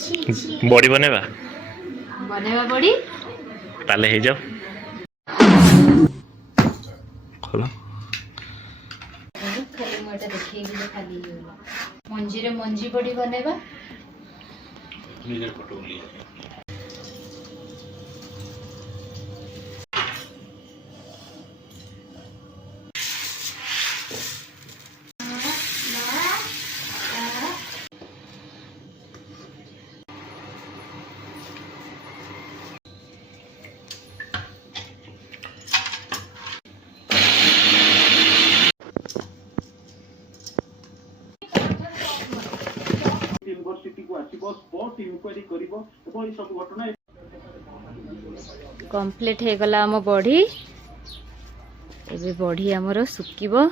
बड़ी बनेबा बनेबा बड़ी ताले हे जाओ खोलो खाली मोटा देखिए खाली मंजी रे मंजी बड़ी बनेबा कंप्लीट हो गला आम बढ़ी एबे बढ़ी आमर सुखिबो